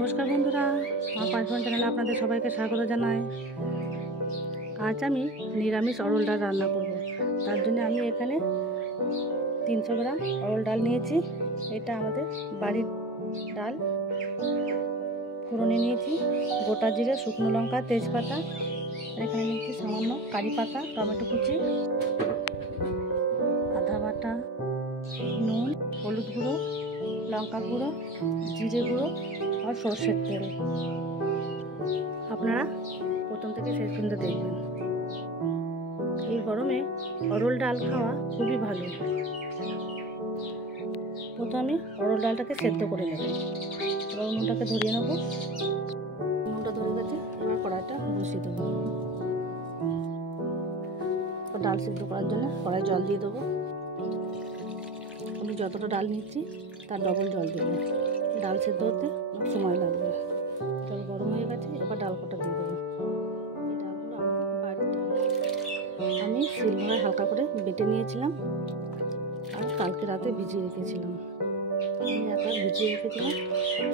নমস্কার বন্ধুরা, আমার পাঁচফোড়ন চ্যানেলে আপনাদের সবাইকে স্বাগত জানাই। আজ আমি নিরামিষ অরল ডাল রান্না করব। তার জন্য আমি এখানে 300 গ্রাম অরল ডাল নিয়েছি। এটা আমাদের বাড়ির ডাল। ফোড়নে নিয়েছি গোটা জিরে, শুকনো লঙ্কা, তেজপাতা। আর এখানে নিয়েছি সামান্য কারি পাতা, টমেটো কুচি, আদা বাটা, নুন, হলুদ গুঁড়ো, লঙ্কা গুঁড়ো, জিরে গুঁড়ো আর সর্ষের তেল। আপনারা প্রথম থেকে শেষ পর্যন্ত দেখবেন। এই গরমে অরল ডাল খাওয়া খুবই ভালো। প্রথমে অরল ডালটাকে সেদ্ধ করে নেব। এবার উনুনটাকে ধরিয়ে নেব। উনুনটা ধরে গেছে, এবার কড়াইটা বসিয়ে দেবো। ডাল সেদ্ধ করার জন্য কড়াই জল দিয়ে দেবো। আমি যতটা ডাল নিচ্ছি তার ডবল জল দেবো। ডাল সেদ্ধ হতে সময় লাগবে। জল গরম হয়ে গেছে, এবার ডাল কটা দিয়ে দেবো। এই ডালগুলো আমাদের বাড়ির ডাল। আমি শিলনোড়ায় হালকা করে বেটে নিয়েছিলাম আর কালকে রাতে ভিজিয়ে রেখেছিলাম। আমি একবার ভিজিয়ে রেখেছিলাম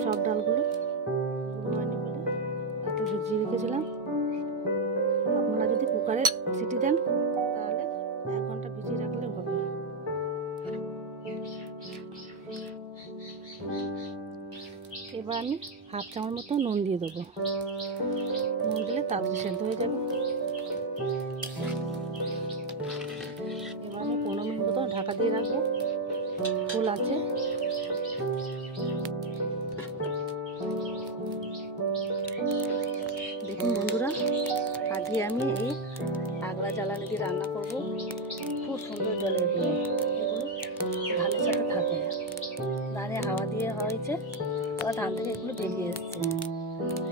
সব ডালগুলো, গুঁড়ো হয়নি বলে রাতে ভিজিয়ে রেখেছিলাম। আপনারা যদি কুকারে সিটি দেন তাহলে 1 ঘন্টা ভিজিয়ে রাখলেও হবে। এবার আমি হাফ চামচ মতো নুন দিয়ে দেবো। নুন দিলে তাড়াতাড়ি সেদ্ধ হয়ে যাবে। এবার আমি 15 মিনিট মতো ঢাকা দিয়ে রাখবো। ফুল আছে। দেখুন বন্ধুরা, আজকে আমি এই আগলা জ্বালানি দিয়ে রান্না করব। খুব সুন্দর জলের গুঁড়ো, এগুলো ধানের সাথে থাকে। ধানে হাওয়া দিয়ে হয়েছে, আবার ধান থেকে এগুলো বেরিয়ে এসছে।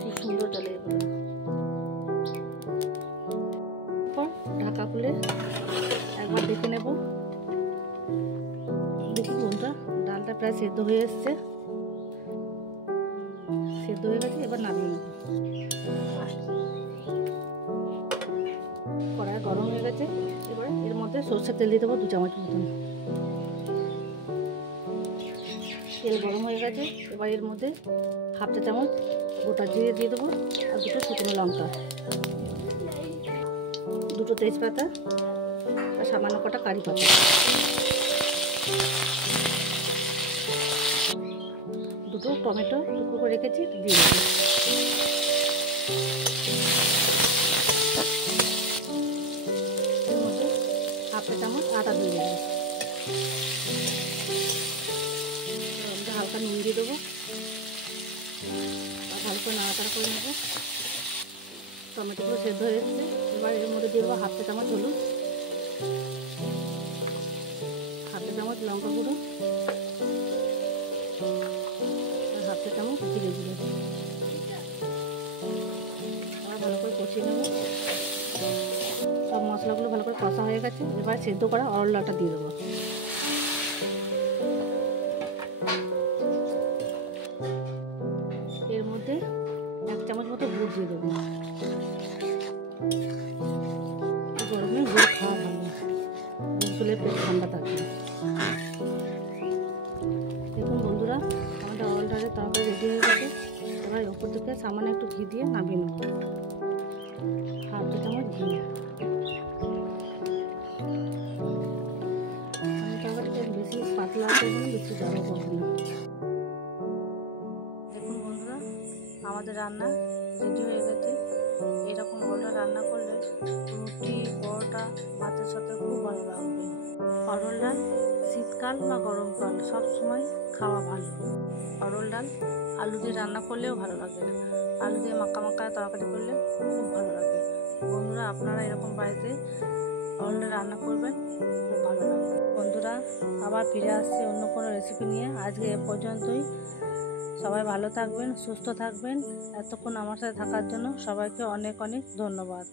খুব সুন্দর জলের গুঁড়ো। ঢাকা খুলে একবার দেখে নেব। দেখুন বন্ধুরা, ডালটা প্রায় সেদ্ধ হয়ে এসছে। সেদ্ধ হয়ে গেছে, এবার নামিয়ে নেব। কড়াই গরম হয়ে গেছে, এবার এর মধ্যে সরষের তেল দিয়ে দেবো 2 চামচ মতন। তেল গরম হয়ে গেছে, এবার এর মধ্যে হাফ চা চামচ গোটা জিরে দিয়ে দেবো আর 2টো শুকনো লঙ্কা, 2টো তেজপাতা আর সামান্য কটা কারি পাতা, 2টো টমেটো টুকরো করে রেখেছি দিয়ে দেবো। এর মধ্যে হাফ চা চামচ আদা দিয়ে দেবো। হালকা নুন দিয়ে দেবো আর হালকা নাড়াচাড়া করে নেবো। টমেটোগুলো সেদ্ধ হয়ে এসেছে, এবার এর মধ্যে দিয়ে দেবো হাফ চা চামচ হলুদ, হাফ চা চামচ লঙ্কা গুঁড়ো আর হাফ চা চামচ জিরে গুঁড়ো। আবার ভালো করে কষিয়ে নেবো। সব মশলাগুলো ভালো করে কষা হয়ে গেছে, এবার সেদ্ধ করা অরল ডালটা দিয়ে দেবো। এর মধ্যে 1 চামচ মতো গুড় দিয়ে দেবো। গরমে গুড় খাওয়া ভালো, গুড় খেলে পেট ঠান্ডা থাকে। দেখুন বন্ধুরা, আমাদের অরল ডালের তরকারি রেডি হয়ে গেছে। এবার উপর থেকে সামান্য একটু ঘি দিয়ে নামিয়ে নেব। হাফ চা চামচ ঘি। আমি তরকারিটা বেশি পাতলা করবো না, বেশি গাঢ় করবো না। দেখুন বন্ধুরা, আমাদের রান্না রেডি হয়ে গেছে। এরকম অরল ডাল রান্না করলে রুটি, পরোটা, ভাতের সাথে খুব ভালো লাগবে। অরল ডাল শীতকাল বা গরমকাল সব সময় খাওয়া ভালো। অরল ডাল আলু দিয়ে রান্না করলেও ভালো লাগে। আলু দিয়ে মাখা মাখা তরকারি করলে খুব ভালো লাগে। বন্ধুরা, আপনারা এরকম বাড়িতে অরল ডাল রান্না করবেন, খুব ভালো লাগবে। বন্ধুরা, আবার ফিরে আসছি অন্য কোনো রেসিপি নিয়ে। আজকে এ পর্যন্তই। সবাই ভালো থাকবেন, সুস্থ থাকবেন। এতক্ষণ আমার সাথে থাকার জন্য সবাইকে অনেক অনেক ধন্যবাদ।